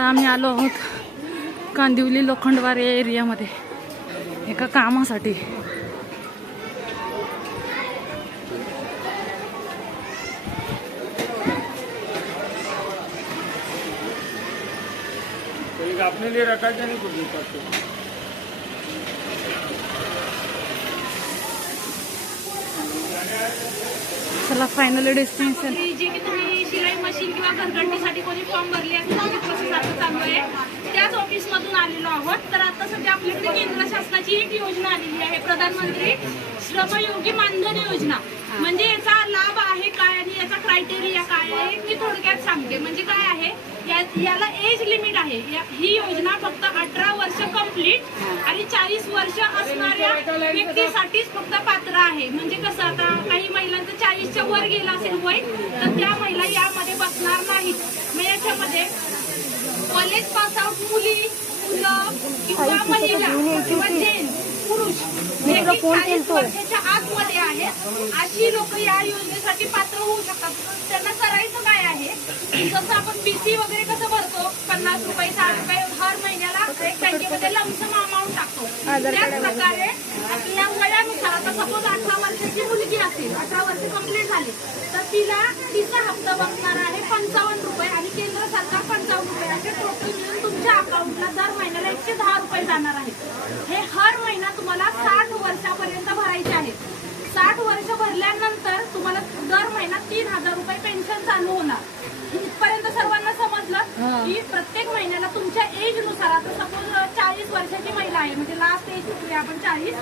आता आम्ही आलो आहोत कांदिवली लोखंडवार या एरियामध्ये एका कामासाठी. एक अपने लिए रखा क्या नहीं कुछ नहीं करते चला फायनली डेस्टिनेशन जी की तुम्ही शिलाई मशीन किंवा घरघंटीसाठी कोणी फॉर्म भरले असेल त्याची प्रोसेस आता चालू आहे. त्याच ऑफिसमधून आलेलो आहोत. तर आता सध्या आपल्याकडे केंद्र शासनाची एक योजना आलेली आहे. प्रधानमंत्री श्रमयोगी मानधन योजना. म्हणजे लाभ आहे काय आणि याचा क्रायटेरिया काय आहे मी थोडक्यात सांगते. म्हणजे काय आहे? या- याला एज लिमिट आहे. या- ही योजना फक्त अठरा वर्ष कंप्लीट आणि चाळीस वर्ष असणाऱ्या व्यक्तीसाठीच फक्त पात्र आहे. म्हणजे कसं आता काही महिलांचं चाळीसच्या वर गेलं असेल वय तर त्या महिला यामध्ये बसणार नाहीत. मग याच्यामध्ये कॉलेज पास आउट मुली मुलं किंवा महिला किंवा जेंट्स पुरुष आतमध्ये आहेत अशी लोक या योजनेसाठी पात्र होऊ शकतात. त्यांना करायचं काय आहे? जसं आपण बीसी वगैरे कसं भरतो? पन्नास रुपये साठ रुपये हर महिन्याला एक बँकेमध्ये लमसम अमाऊंट टाकतो. त्याच प्रकारे आपल्या वयानुसार आता सपोज अठरा वर्षाची मुलगी असेल अठरा वर्ष कंप्लीट झाली तर तिला तिचा हप्ता बसणार आहे पंचावन्न रुपये आणि केंद्र सरकार पंचावन्न रुपये असे टोटल मिळून तुमच्या अकाउंटला दर महिन्याला एकशे दहा रुपये जाणार आहेत हे हर महिना तुम्हाला साठ वर्षापर्यंत भरायचे आहेत साठ वर्ष भरल्यानंतर तुम्हाला दर महिना तीन हजार रुपये पेन्शन चालू होणार. इथपर्यंत सर्वांना समजलं की प्रत्येक महिन्याला तुमच्या एजनुसार आता सपोज चाळीस वर्षाची महिला आहे म्हणजे लास्ट एज किती आपण चाळीस.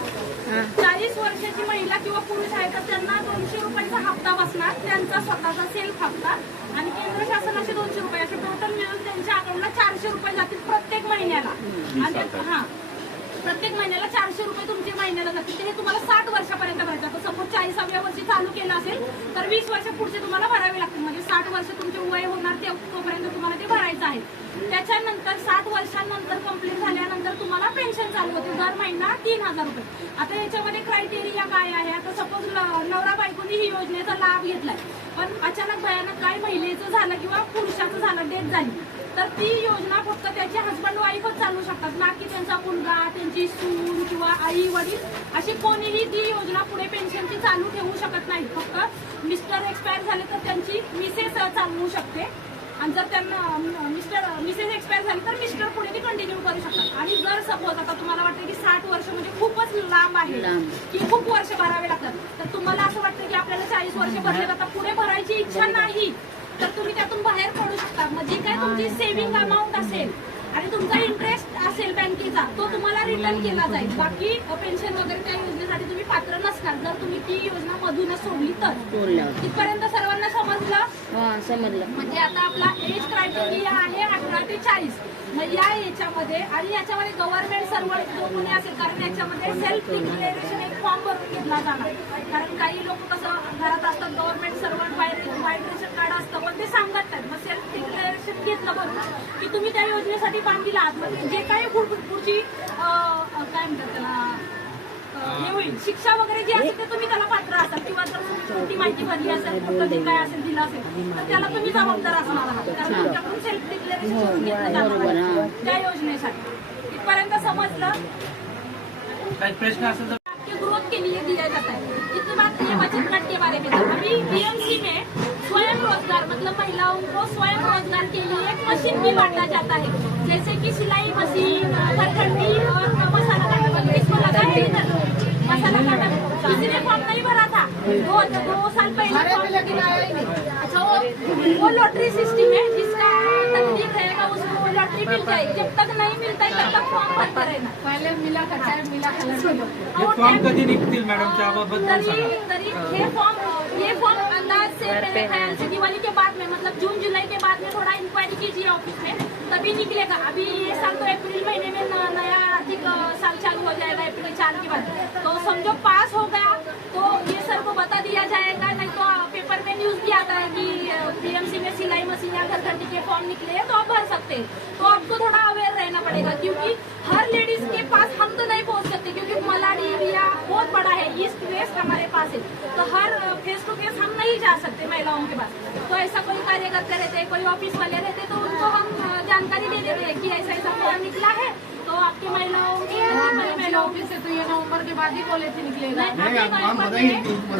चाळीस वर्षाची महिला किंवा पुरुष आहे तर त्यांना दोनशे रुपयाचा हप्ता बसणार त्यांचा स्वतःचा सेल्फ हप्ता. आणि केंद्र शासनाचे दोनशे रुपये असे टोटल मिळून त्यांच्या अकाउंटला चारशे रुपये जातील प्रत्येक महिन्याला. आणि हा. प्रत्येक महिन्याला चारशे रुपये तुमचे महिन्याला जातील. ते हे तुम्हाला साठ वर्षापर्यंत भरायचं आता सपोज चाळीसाव्या वर्षी चालू केलं असेल तर वीस वर्ष पुढचे तुम्हाला भरावे लागतील. म्हणजे साठ वर्ष तुमचे वय होणार ते तोपर्यंत तुम्हाला ते भरायचं आहे. त्याच्यानंतर साठ वर्षांनंतर कंप्लीट झाल्यानंतर तुम्हाला पेन्शन चालू होते दर महिना तीन हजार रुपये. आता याच्यामध्ये क्रायटेरिया काय आहे? आता सपोज नवरा बायकोनी ही योजनेचा लाभ घेतलाय. पण अचानक भयानक काय महिलेचं झालं किंवा पुरुषाचं झालं डेथ झाली. तर ती योजना फक्त त्याचे हसबंड वाईफच चालू शकतात. ना की त्यांचा मुलगा त्यांची सून किंवा आई वडील अशी कोणीही ती योजना पुढे पेन्शनची चालू ठेवू शकत नाही. फक्त मिस्टर एक्सपायर झाले तर त्यांची मिसेस चालवू शकते. आणि जर त्यांना मिस्टर मिसेस एक्सपायर झाली तर मिस्टर पुढे ती कंटिन्यू करू शकतात. आणि जर सपोज आता तुम्हाला वाटतं की साठ वर्ष म्हणजे खूपच लांब आहे की खूप वर्ष भरावे लागतात तर तुम्हाला असं वाटतं की आपल्याला चाळीस वर्ष भरले आता पुढे भरायची इच्छा नाही तर तुम्ही त्यातून बाहेर पडू शकता. म्हणजे काय तुमची सेव्हिंग अमाऊंट असेल आणि तुमचा इंटरेस्ट असेल बँकेचा तो तुम्हाला रिटर्न केला जाईल. बाकी पेन्शन वगैरे त्या योजनेसाठी तुम्ही पात्र नसणार. जर तुम्ही ती योजना मधूनच सोडली तर. तिथपर्यंत सर्वांना समजलं? समजलं. म्हणजे आता आपला एज क्रायटेरिया आहे अठरा ते चाळीस. मग या याच्यामध्ये आणि याच्यामध्ये गव्हर्नमेंट सर्वंट जो कोणी असेल कारण याच्यामध्ये सेल्फ डिक्लेरेशन एक फॉर्म भरून घेतला जाणार. कारण काही लोक कसं घरात असतात गव्हर्नमेंट सर्वंट बाहेर रेशन कार्ड असतं पण ते सांगत नाहीत. घेतलं भरून की तुम्ही त्या योजनेसाठी बांधील आहात मग जे काही पुढ- पुढची काय म्हणतात त्याला हे. होईल. शिक्षा वगैरे जी असेल ते तुम्ही त्याला पात्र असाल किंवा जर तुम्ही खोटी माहिती भरली असेल कुठं जे काय असेल दिलं असेल तर त्याला तुम्ही जबाबदार असणार आहात. कारण तुमच्याकडून सेल्फ डिक्लेरेशन घेतलं जाणार आहे. त्या योजनेसाठी. इथपर्यंत समजलं? काही प्रश्न असेल तर आपके ग्रोथ के लिए दिया जाता है इसके बाद ये बचत गट के बारे में था अभी बीएमसी में स्वयं रोजगार मतलब महिलाओं को स्वयं मशीन भी बांटा जाता है। जैसे कि सिलाई मशीन घरघंटी और मसाला काटा इसको लगा है इधर। मसाला काटा किसी ने फॉर्म नहीं भरा था। दो दो साल पहले अच्छा वो वो लॉटरी सिस्टम है जिसका तकलीफ़ रहेगा उसको लॉटरी मिल जाएगी जब तक नहीं मिलता है तब तक फॉर्म भरता रहना पहिले मिला खर्चा मिला खर्च हे फॉर्म कधी निघतील मॅडम? त्याबाबत पण तरी सांगा फॉर्म ये फॉर्म अंदाज से मेरे ख्याल से दिवाली के बाद में मतलब जून जुलाई के बाद में थोड़ा इंक्वायरी कीजिए ऑफ़िस में तभी निकलेगा। अभी ये साल तो अप्रैल महीने में नया आर्थिक साल चालू हो जाएगा अप्रैल चार के बाद। तो समझो पास हो गया तो ये सर को बता दिया जाएगा नहीं तो पेपर में न्यूज़ भी आता है कि पीएमसी में सिलाई मशीन या घर घंटी के फॉर्म निकले हैं तो आप भर सकते हैं। तो आपको थोड़ा अवेयर रहना पड़ेगा क्योंकि हर लेडीज़ के पास हम तो नहीं पहुँच सकते क्योंकि मलाडी एरिया बहुत बड़ा है ईस्ट वेस्ट हमारे पास है। तो हर फेस टू फेस हम नहीं जा सकते महिलाओं के पास। तो ऐसा कोई कार्यकर्ता रहते कोई ऑफ़िस वाले रहते तो उनको हम जानकारी दे देते है कि ऐसा ऐसा फॉर्म निकला है। तो आपके महिलाओं के महिलाओं ऑफ़िस से तो ये नवंबर के बाद ही कॉलेज से निकलेगा।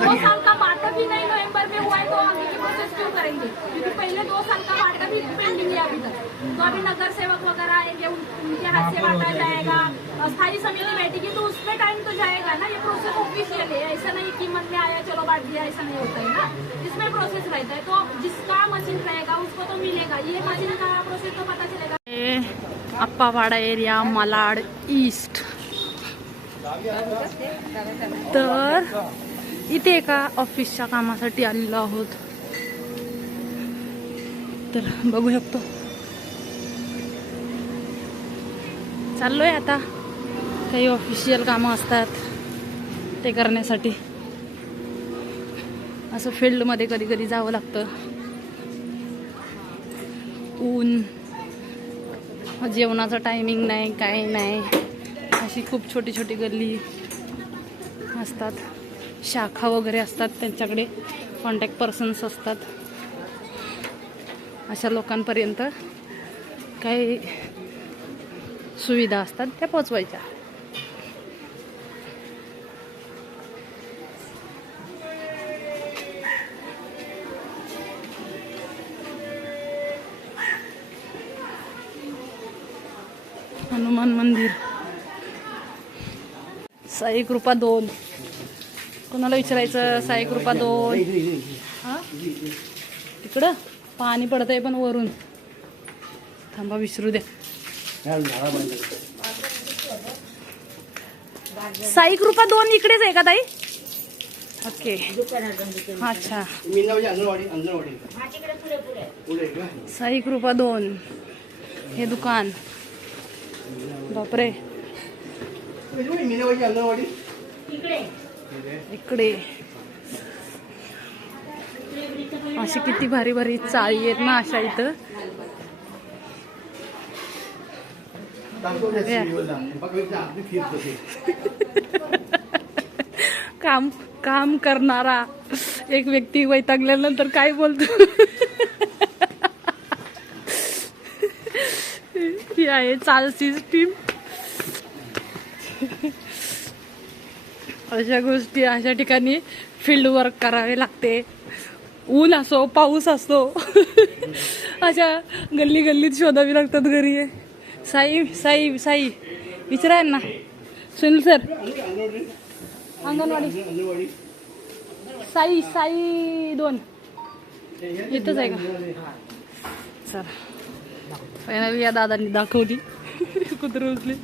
दो साल का बाटा भी नहीं नवंबर में हुआ है तो आगे की प्रोसेस क्यों करेंगे? क्योंकि पहले दो साल का बाटा भी पेंडिंग है अभी तक। तो अभी नगर सेवक वगैरह आएँगे उन- उनके हाथ से बांटा जाएगा। स्थायी समिति बैठेगी तो उसमें टाइम तो जाएगा ना? ये प्रोसेस ऑफिशियल है ऐसा नहीं कि मन में आया चलो बांट दिया ऐसा नहीं होता है ना? इसमें प्रोसेस रहता है तो जिसका मशीन रहेगा उसको तो मिलेगा। ये मशीन का प्रोसेस तो पता चलेगा। अप्पावाड़ा एरिया मलाड ईस्ट तर इथे एका ऑफिसच्या कामासाठी आलेलो आहोत. तर बघू शकतो. चाललोय आता. काही ऑफिशियल कामं असतात ते करण्यासाठी. असं फील्डमध्ये कधी कधी जावं लागतं. ऊन जेवणाचं टायमिंग नाही काय नाही अशी खूप छोटी छोटी गल्ली असतात. शाखा वगैरे असतात त्यांच्याकडे कॉन्टॅक्ट पर्सन्स असतात. अशा लोकांपर्यंत काही सुविधा असतात त्या पोचवायच्या हनुमान मंदिर. साई कृपा दोन. कोणाला विचारायचं? साई कृपा दोन. हा? तिकडं पाणी पडत आहे पण वरून. थांबा विसरू द्या. साई कृपा दोन इकडेच आहे का ताई? ओके. अच्छा. साई कृपा दोन. हे दुकान. बापरे. इकडे. अशी किती भारी भारी चाळी आहेत ना अशा इथं. काम काम करणारा एक व्यक्ती वैतागल्यानंतर काय बोलतो ही आहे चालसी टीम अशा गोष्टी अशा ठिकाणी फील्ड वर्क करावे लागते. ऊन असो पाऊस असो. अशा गल्ली गल्लीत शोधावी लागतात घरी. साई साई साई विचाराय ना सुनील सर अंगणवाडी. साई साई दोन. येतच आहे का? सर फायनली या दादांनी दाखवली. कुत्र उचली.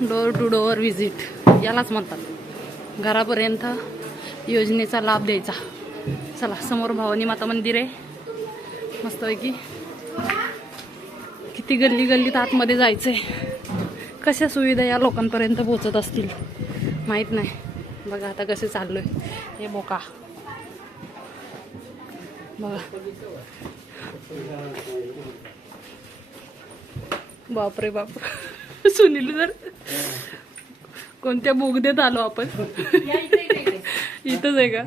डोअर टू डोअर व्हिजिट यालाच म्हणतात. घरापर्यंत योजनेचा लाभ द्यायचा. चला समोर भवानी माता मंदिर आहे. मस्तपैकी किती गल्ली गल्लीत आतमध्ये जायचंय. कशा सुविधा या लोकांपर्यंत पोचत असतील? माहीत नाही. बघा आता कसे चाललोय. हे बोका बापरे बाप. सुनील सर कोणत्या बोगद्यात आलो आपण? इथंच आहे का?